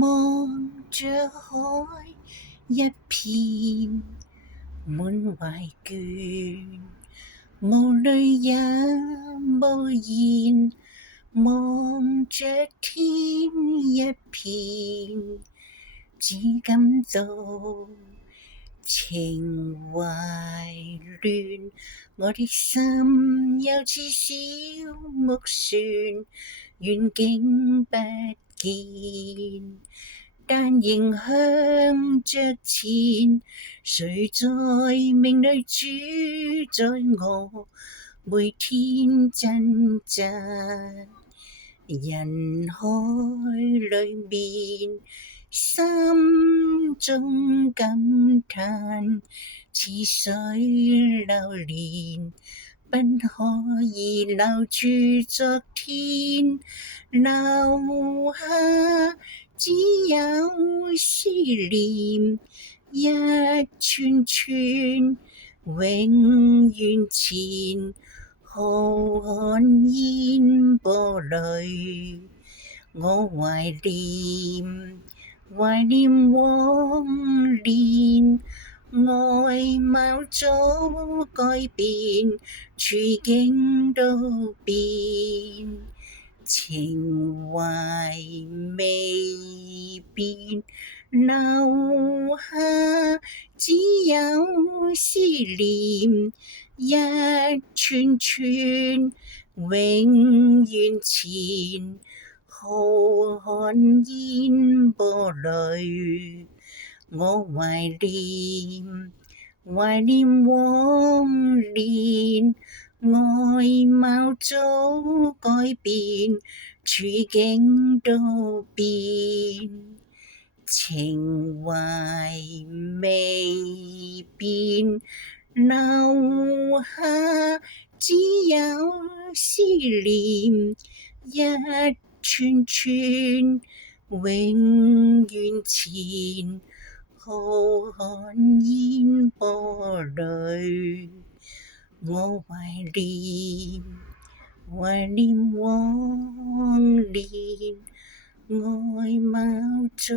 望着海一片滿懷倦，無淚也無言，望着天一片，只感到情懷亂。我的心又似小木船，遠景不見，但仍向着前。誰在命裏主宰我，每天掙扎人海裏面，心中感嘆，似水流年，不可以留住昨天，留下只有思念，一串串永遠前，浩瀚煙波裏，我懷念往年，外貌早改變，處境都變，情懷未變，留下只有思念，一串串永遠前，浩瀚煙波裏，我懷念往年，外貌早改變，處境都變，情懷未變，留下只有思念，一串串永遠前，浩瀚煙波裏，我懷念往年，外貌早